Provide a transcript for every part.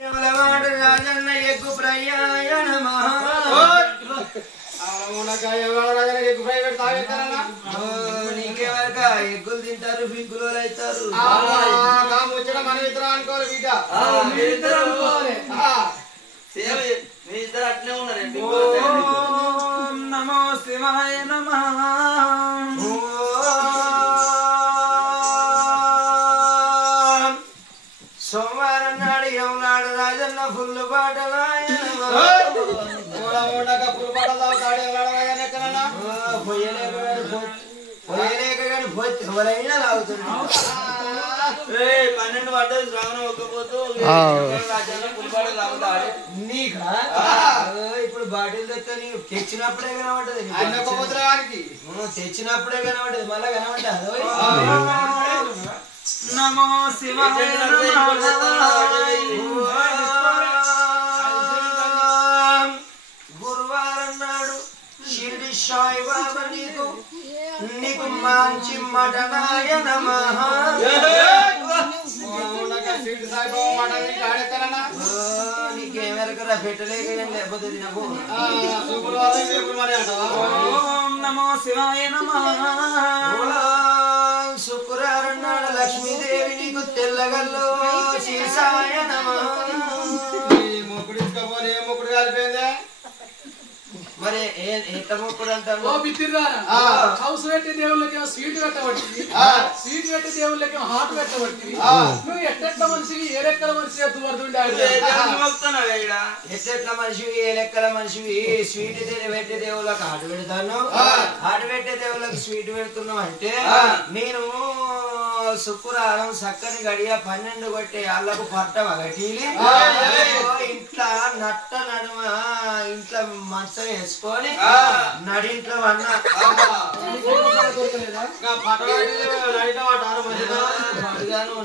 రాజన్న ఎక్కువ ప్రయాణమా నీకేవరక ఎగ్గులు తింటారు ఫిగ్గులు అవుతారు మన ఇద్దరు అనుకోవాలి బిడ్డ మీ ఇద్దరు అట్లే ఉన్నారు. నమో శివాయ నమః. సోమవారం నాడు ఎవనాడు రాజన్న ఫుల్ పాటలు పోయలేక కానీ ఎవరైనా తాగుతున్నాడు. 12 పడ్డది శ్రావణం ఒక్కపోతూ రాజన్న ఫుల్ పాటలు తాగుతాడు. నీకా ఇప్పుడు బాటిల్ తెస్తే నీకు తెచ్చినప్పుడే కనబడ్డది. తెచ్చినప్పుడే కనబడ్డది మళ్ళా కనబడ్డది. నమో శివాయ గురువారం నాడు షిరిడి సాయి బాబా నీకు మంచి మటనాయ నమః. నీకేమెరకరా పెట్టలేక లేకపోతే తినకు. నమో శివాయ నమః. శుక్రవారం నాడు లక్ష్మీదేవి నీకు తెల్లగల్లో శీసాయ నమః. మొక్కుడు కలిపోయిందే మరి ఎంత మొక్కుడు అంటారు? హౌస్ పెట్టి దేవుళ్ళకేమో స్వీట్ పెట్టబట్టి స్వీట్ పెట్టి దేవుళ్ళకేమో హాట్ పెట్టబట్టి నువ్వు ఎట్ట మనిషివి ఏ లెక్కల మనిషి ఎత్తుపడుతుండే ఎట్లా మనిషివి ఏ లెక్కల మనిషివి స్వీట్ పెట్టే దేవుళ్ళకి హాటు పెడతాను హాటు పెట్టే దేవుళ్ళకి స్వీట్ పెడుతున్నావు అంటే నేను శుక్రవారం చక్కని గడియ 12 కొట్టే వాళ్ళకు పట్ట వగటీలి ఇంట్లో నట్ట నడుమ ఇంట్లో మంచం వేసుకొని నడింట్లో అన్న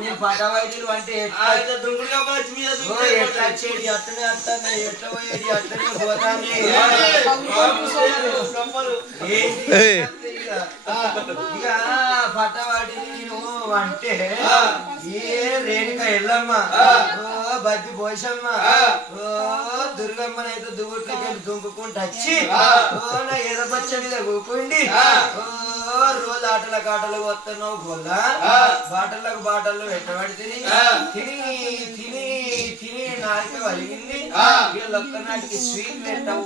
నేను పటవాయిలు అంటే ఎట్లా వచ్చేది అట్లనే వస్తాను ఎట్లా పోయేది అట్లనే పోతాను. ఇక పట్టవాడి నేను అంటే ఏ రేణుక ఎల్లమ్మ బద్ది పోసమ్మ దుర్గమ్మనైతే దుగుట్లకి వెళ్ళి దుంకుకుంటూ వచ్చి నా ఎదపచ్చ మీద కూకుండి రోజు ఆటల కాటలు వస్తున్నావు గొల్ల బాటలకు బాటల్లో పెట్టబడి తిని తిని తిని తిని నాలుక వలిగింది. వీళ్ళొక్క నాటికి స్వీట్ పెట్టవు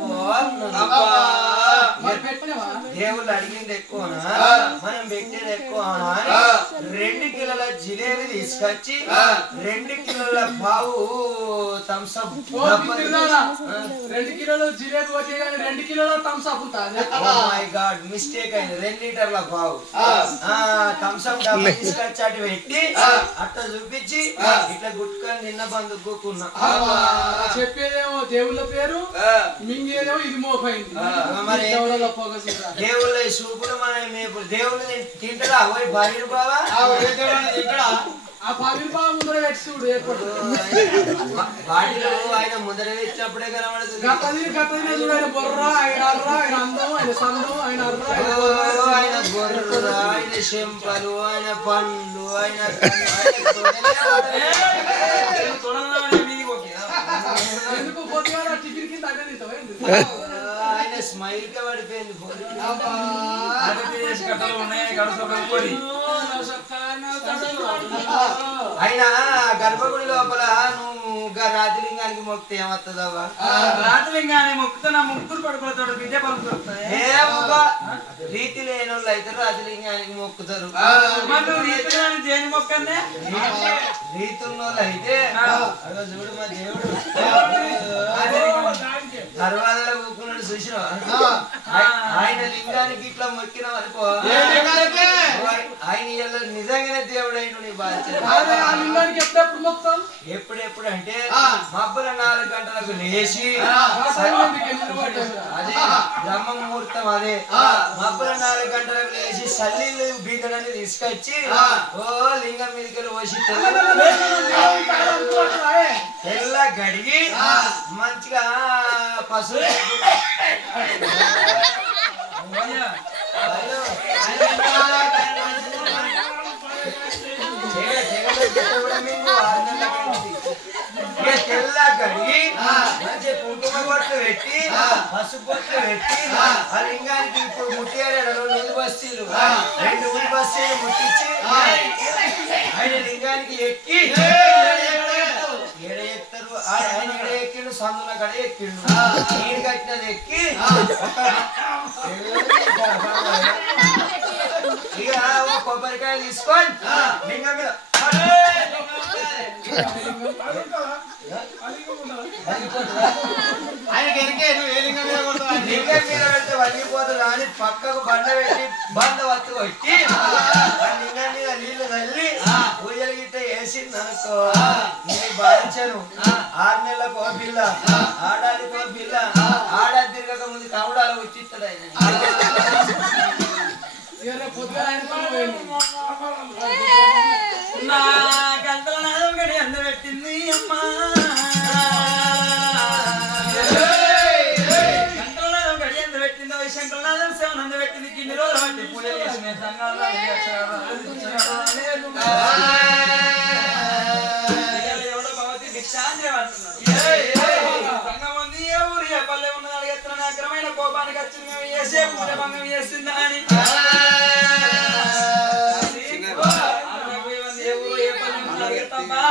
దేవుళ్ళు అడిగింది ఎక్కువనా మనం పెట్టేది ఎక్కువనా 2 కిలోల జిలేబీ తీసుకొచ్చి 2 కిలోల పావు థమ్స్అప్ 2 కిలోల జిలేబీ వచ్చే 2 కిలోల థమ్స్అప్ ఉంటుంది. ఓ మై గాడ్ మిస్టేక్ అయింది. 2 లీటర్ల పావు థమ్స్అప్ డబ్బా తీసుకొచ్చి అటు పెట్టి అట్లా చూపించి ఇట్లా గుట్టుకొని నిన్న బంధు కూకున్నా. చెప్పేదేమో దేవుళ్ళ పేరు మింగేదేమో ఇది మోపైంది. మరి దేవుళ్ళ సూపులు మన దేవుళ్ళు తింటారా పోయి భార్య బావా తింటాడా ఆ 10 రూపాయలు ముందర పెట్టి చూడు ఏర్పడు వాటిలో ఆయన ముందర వేసినప్పుడే కనబడుతుంది. గతది చూడు ఆయన బొర్ర ఆయన అర్ర ఆయన అందం ఆయన సందం ఆయన అర్ర ఆయన బొర్ర ఆయన చెంపలు ఆయన పండ్లు ఆయన ఎందుకు పొద్దుగా టిఫిన్ కింద అదే ఆయన స్మైల్ గా పడిపోయింది. ఆయన గర్భగుడి లోపల నువ్వు రాజలింగానికి మొక్కితే ఏమవుతుందవ్వా? రాజలింగాన్ని మొక్కుతున్న ముగ్గురు పడుకోతాడు విద్య పలుకుతాయి. రీతి లేని వాళ్ళు అయితే రాజలింగానికి మొక్కుతారు. దేని మొక్కనే రీతున్న వాళ్ళు అయితే చూడు మా దేవుడు దర్వాజలో కూకున్నాడు చూసినా ఆయన లింగానికి ఇట్లా మొక్కినాం అనుకో ఆయన నిజంగానే దేవుడు అయిన నీ లింగానికి ఎప్పుడెప్పుడు మొత్తం ఎప్పుడెప్పుడు అంటే మబ్బుల 4 గంటలకు లేచి అదే బ్రహ్మ ముహూర్తం అదే మబ్బుల 4 గంటలకు లేచి సల్లీలు బీదడని తీసుకొచ్చి ఓ లింగం మీదకి పోసి తెల్ల గడిగి మంచిగా పశువు తెల్ల పెట్టి పసుపు బొట్లు పెట్టి ఆ లింగానికి ఇప్పుడు ముట్టియాడు 2 బస్తీలు 2 ఊరి బస్తీలు ముట్టించి ఆయన లింగానికి ఎక్కి ఎడ ఎక్కుతారు ఆయన ఎడ ఎక్కిండు సందుల కడ ఎక్కిండు నీరు కట్టినది ఎక్కి ఇక కొబ్బరికాయ తీసుకొని లింగం మీద ఆయనకి ఎరికే నువ్వు ఏ లింగం మీద కొడతావు లింగం మీద పెడితే వలిగిపోతుంది అని పక్కకు బండ పెట్టి బండ వత్తు కొట్టి ఆ లింగం మీద నీళ్లు తల్లి పూజలు గిట్ట వేసింది అనుకో నేను భావించాను 6 నెలలకు ఓ పిల్ల ఆడాదికో పిల్ల ఆడాది తిరగక ముందు కవుడాలు వచ్చిస్తాడు ఆయన పొద్దుగా ఆయన నా గంటల నాదం గడి అందబెట్టింది అమ్మా గంటల నాదం గడి అందబెట్టింది శంకరనాథం సేవను అందబెట్టింది కిన్ని రోజులు బట్టి పూజలు చేసిన సంఘాలు ఎవడో భగవతి భిక్షాన్ని అంటున్నాడు సంఘం ఉంది ఏ ఊరు ఏ పల్లె ఉన్నది అడిగెత్తున్న అగ్రమైన కోపానికి వచ్చి మేము వేసే పూజ భంగం చేస్తుందా అని ఏ ఊరు ఏ పల్లె ఉన్నది అడిగెత్తమ్మా